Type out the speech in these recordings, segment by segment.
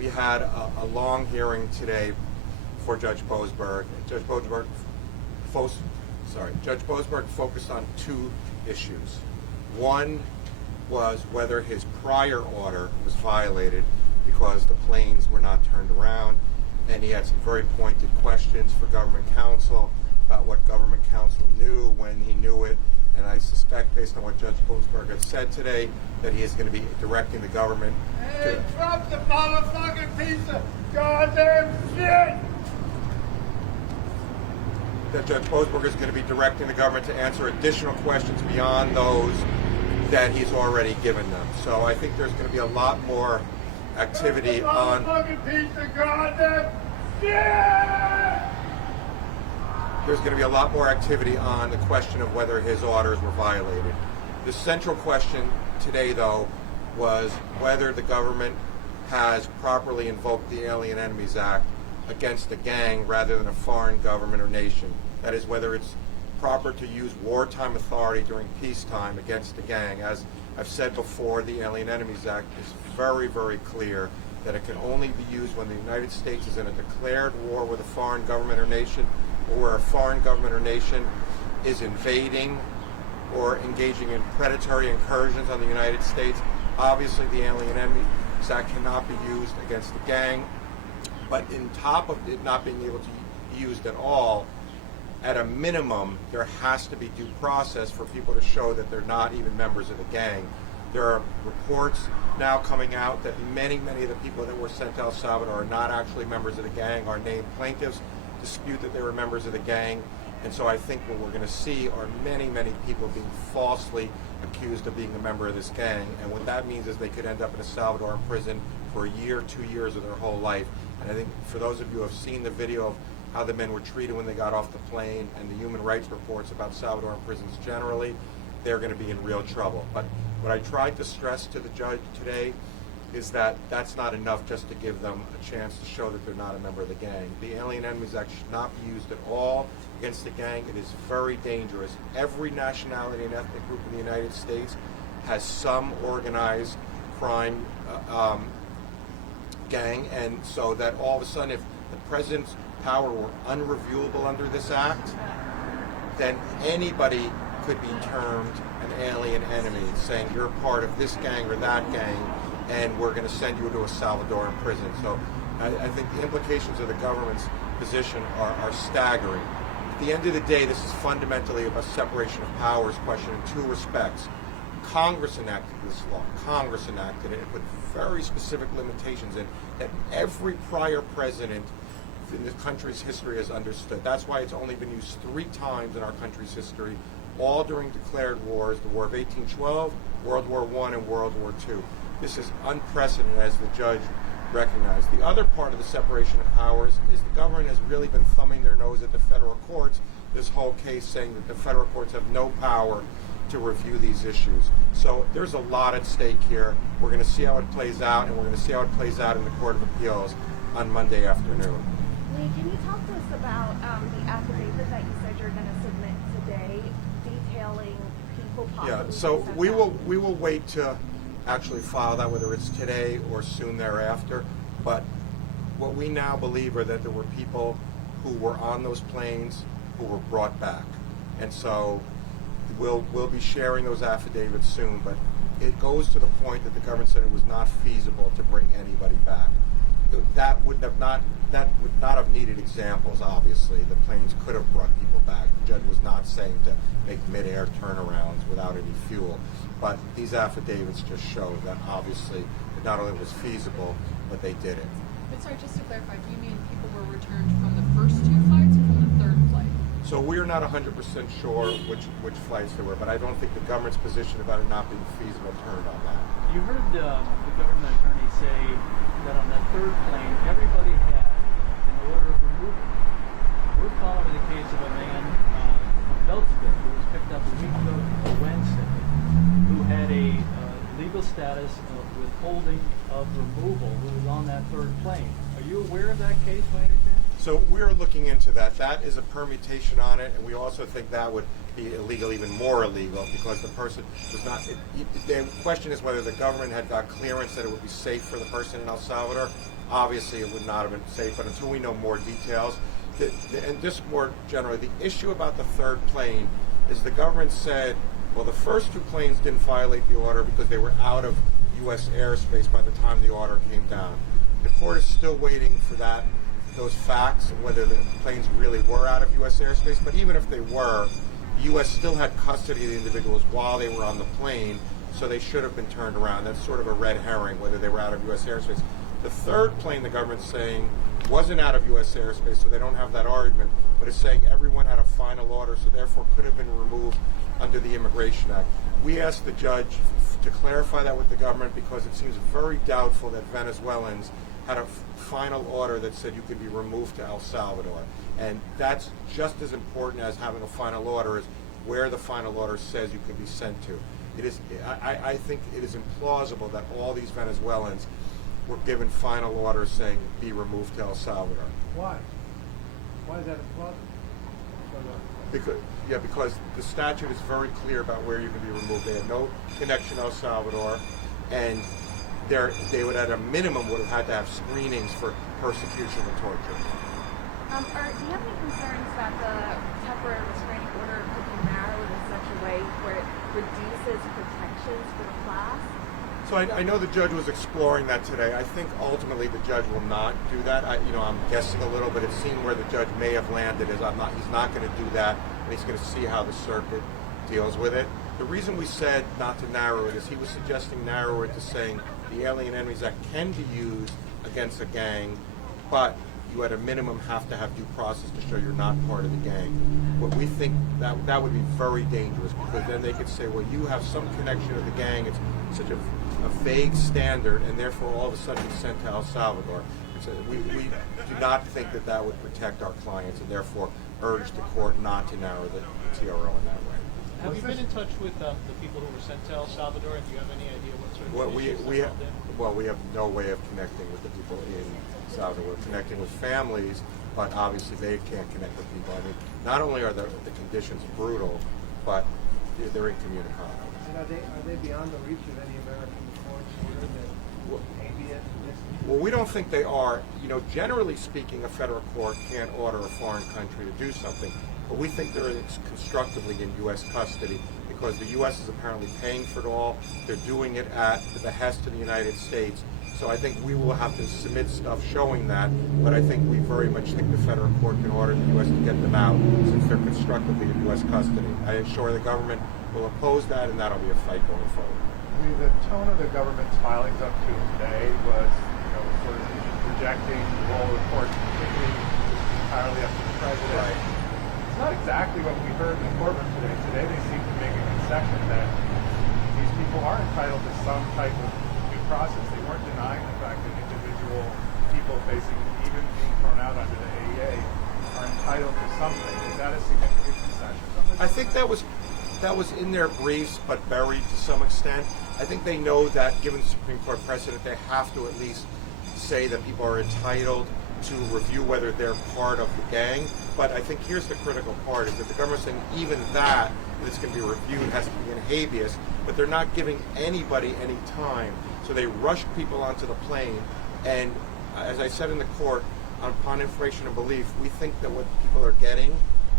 we had a long hearing today for Judge Boasberg. Judge Boasberg focused on two issues. One was whether his prior order was violated because the planes were not turned around, and he had some very pointed questions for government counsel about what government counsel knew when he knew it. And I suspect, based on what Judge Boasberg has said today, that he is going to be directing the government Hey, Trump, the motherfucking piece of goddamn shit! that Judge Boasberg is going to be directing the government to answer additional questions beyond those that he's already given them. So I think there's going to be a lot more activity on. Motherfucking piece of goddamn shit! There's going to be a lot more activity on the question of whether his orders were violated. The central question today, though, was whether the government has properly invoked the Alien Enemies Act against a gang rather than a foreign government or nation. That is, whether it's proper to use wartime authority during peacetime against a gang. As I've said before, the Alien Enemies Act is very, very clear that it can only be used when the United States is in a declared war with a foreign government or nation, or where a foreign government or nation is invading or engaging in predatory incursions on the United States. Obviously, the Alien Enemies Act cannot be used against the gang, but in top of it not being able to be used at all, at a minimum, there has to be due process for people to show that they're not even members of the gang. There are reports now coming out that many of the people that were sent to El Salvador are not actually members of the gang. Our named plaintiffs dispute that they were members of the gang. And so I think what we're going to see are many people being falsely accused of being a member of this gang. And what that means is they could end up in a Salvadoran prison for a year, 2 years of their whole life. And I think for those of you who have seen the video of how the men were treated when they got off the plane and the human rights reports about Salvadoran prisons generally, they're going to be in real trouble. But what I tried to stress to the judge today is that that's not enough just to give them a chance to show that they're not a member of the gang. The Alien Enemies Act should not be used at all against the gang. It is very dangerous. Every nationality and ethnic group in the United States has some organized crime gang, and so that all of a sudden, if the president's power were unreviewable under this act, then anybody could be termed an alien enemy, saying you're a part of this gang or that gang, and we're going to send you to a Salvadoran prison. So I think the implications of the government's position are staggering. At the end of the day, this is fundamentally about separation of powers question in two respects. Congress enacted this law. Congress enacted it and put very specific limitations in that every prior president in the country's history has understood. That's why it's only been used 3 times in our country's history, all during declared wars, the War of 1812, World War I, and World War II. This is unprecedented, as the judge recognized. The other part of the separation of powers is the government has really been thumbing their nose at the federal courts, this whole case saying that the federal courts have no power to review these issues. So there's a lot at stake here. We're going to see how it plays out, and we're going to see how it plays out in the Court of Appeals on Monday afternoon. Lee, can you talk to us about the affidavit that you said you're going to submit today, detailing people possibly? Yeah, so we will wait to actually file that, whether it's today or soon thereafter. But what we now believe are that there were people who were on those planes who were brought back, and so we'll be sharing those affidavits soon. But it goes to the point that the government said it was not feasible to bring anybody back. That would not have needed examples. Obviously, the planes could have brought people back. The judge was not saying to make mid-air turnarounds without any fuel. But these affidavits just show that obviously it not only was feasible, but they did it. But sorry, just to clarify, do you mean people were returned from the first 2 flights or from the third flight? So we're not 100% sure which flights there were, but I don't think the government's position about it not being feasible turned on that. You heard the government attorney say that on that third plane, everybody had an order of removal. We're following the case of a man from Beltsville who was picked up a week ago, a Wednesday, who had a legal status of withholding of removal, who was on that third plane. Are you aware of that case by any chance? So we're looking into that. That is a permutation on it, and we also think that would be illegal, even more illegal, because the person was not. The question is whether the government had got clearance that it would be safe for the person in El Salvador. obviously it would not have been safe. But until we know more details, and just more generally, the issue about the third plane is the government said, well, the first two planes didn't violate the order because they were out of U.S. airspace by the time the order came down. The court is still waiting for those facts, whether the planes really were out of U.S. airspace. But even if they were, the U.S. still had custody of the individuals while they were on the plane, so they should have been turned around. That's sort of a red herring, whether they were out of U.S. airspace. The third plane, the government's saying, wasn't out of U.S. airspace, so they don't have that argument, but it's saying everyone had a final order, so therefore could have been removed under the Immigration Act. We asked the judge to clarify that with the government because it seems very doubtful that Venezuelans had a final order that said you could be removed to El Salvador. And that's just as important as having a final order is where the final order says you can be sent to. It is. I think it is implausible that all these Venezuelans were given final orders saying be removed to El Salvador. Why? Why is that implausible? Because the statute is very clear about where you can be removed. They had no connection to El Salvador, and they would at a minimum would have had to have screenings for persecution and torture. Do you have any concerns that the temporary restraining order could be narrowed in such a way where it reduces protections for the class? So I know the judge was exploring that today. I think ultimately the judge will not do that. I'm guessing a little, but it seemed where the judge may have landed is he's not going to do that, and he's going to see how the circuit deals with it. The reason we said not to narrow it is he was suggesting narrow it to saying the Alien Enemies Act can be used against a gang, but you at a minimum have to have due process to show you're not part of the gang. But we think that would be very dangerous because then they could say, well, you have some connection to the gang. It's such a vague standard, and therefore all of a sudden you're sent to El Salvador. So we do not think that would protect our clients, and therefore urge the court not to narrow the TRO in that way. Have you been in touch with the people who were sent to El Salvador, and do you have any idea what sort of issues we they're have, involved in? well, we have no way of connecting with the people in Salvador. We're connecting with families, but obviously they can't connect with people. I mean, not only are the conditions brutal, but they're incommunicado. And are they beyond the reach of any American court's order that habeas and Well, we don't think they are. Generally speaking, a federal court can't order a foreign country to do something, but we think they're constructively in U.S. custody because the U.S. is apparently paying for it all. They're doing it at the behest of the United States. So I think we will have to submit stuff showing that, but I think we very much think the federal court can order the U.S. to get them out since they're constructively in U.S. custody. I assure the government will oppose that, and that'll be a fight going forward. I mean, the tone of the government's filings up to today was, sort of rejecting the role of the court, completely entirely up to the president. Right. It's not exactly what we heard in the courtroom today. Today they seem to make a concession that these people are entitled to some type of due process. They weren't denying the fact that individual people facing, even being thrown out under the AEA, are entitled to something. Is that a significant concession? I think that was in their briefs, but buried to some extent. I think they know that, given Supreme Court precedent, they have to at least say that people are entitled to review whether they're part of the gang. But I think here's the critical part, is that the government's saying even that it's going to be reviewed has to be in habeas, but they're not giving anybody any time. So they rush people onto the plane, and as I said in the court, upon information and belief, we think that what people are getting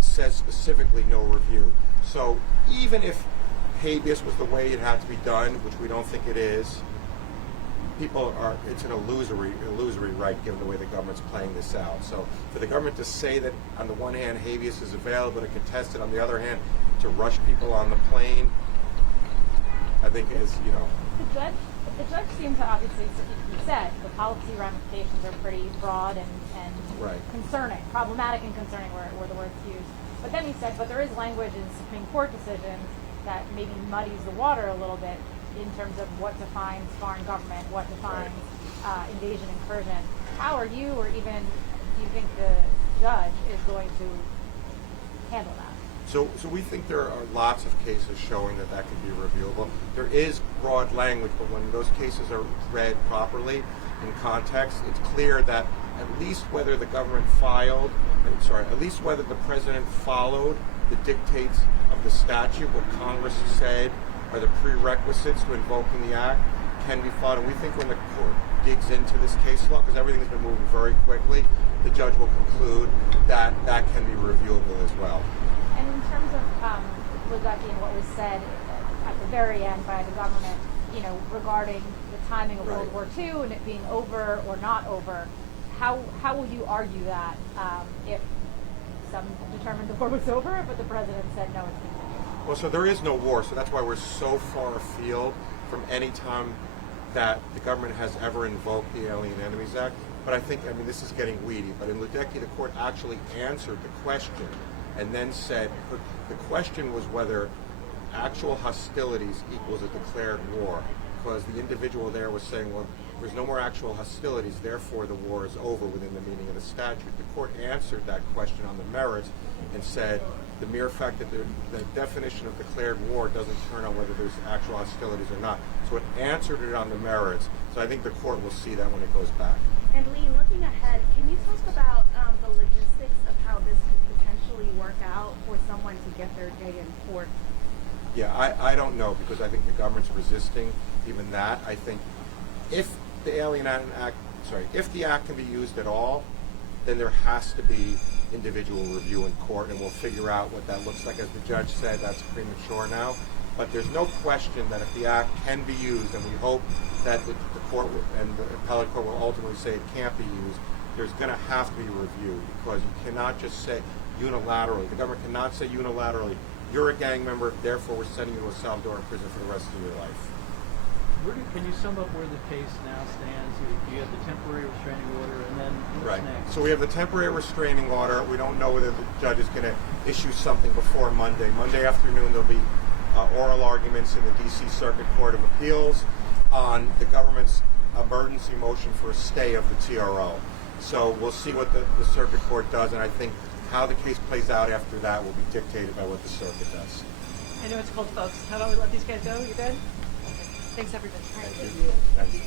says specifically no review. So even if habeas was the way it had to be done, which we don't think it is, it's an illusory right given the way the government's playing this out. So for the government to say that on the one hand habeas is available to contest it, on the other hand to rush people on the plane, I think is, The judge seemed to obviously, he said the policy ramifications are pretty broad and right. concerning, problematic and concerning were the words used. But then he said, but there is language in Supreme Court decisions that maybe muddies the water a little bit in terms of what defines foreign government, what defines invasion, incursion. How are you, or even do you think the judge is going to handle that? So we think there are lots of cases showing that can be reviewable. There is broad language, but when those cases are read properly in context, it's clear that at least whether the president followed the dictates of the statute, what Congress said are the prerequisites to invoking the act, can be filed, and we think when the court digs into this case law, because everything has been moving very quickly, the judge will conclude that that can be reviewable as well. And in terms of Luzzecki and what was said at the very end by the government, you know, regarding the timing of World War II and it being over or not over, how will you argue that if some determined the war was over, but the president said no, it's continuing? Well, so there is no war, so that's why we're so far afield from any time that the government has ever invoked the Alien Enemies Act. But I think, I mean, this is getting weedy, but in Luzzecki, the court actually answered the question and then said the question was whether actual hostilities equals a declared war, because the individual there was saying, well, there's no more actual hostilities, therefore the war is over within the meaning of the statute. The court answered that question on the merits and said the mere fact that the definition of declared war doesn't turn on whether there's actual hostilities or not. So it answered it on the merits. So I think the court will see that when it goes back. And Lee, looking ahead, can you talk about the logistics of how this could potentially work out for someone to get their day in court? Yeah, I don't know, because I think the government's resisting even that. I think if the Alien Act, if the act can be used at all, then there has to be individual review in court, and we'll figure out what that looks like. As the judge said, that's premature now. But there's no question that if the act can be used, and we hope that the court and the appellate court will ultimately say it can't be used, there's going to have to be a review, because you cannot just say unilaterally, the government cannot say unilaterally, you're a gang member, therefore we're sending you to a Salvadoran prison for the rest of your life. Can you sum up where the case now stands? You have the temporary restraining order, and then what's next? So we have the temporary restraining order. We don't know whether the judge is going to issue something before Monday. Monday afternoon there'll be oral arguments in the D.C. Circuit Court of Appeals on the government's emergency motion for a stay of the TRO. So we'll see what the circuit court does, and I think how the case plays out after that will be dictated by what the circuit does. I know it's cold, folks. How about we let these guys go? You good? Okay. Thanks, everybody. Thank you. Thank you.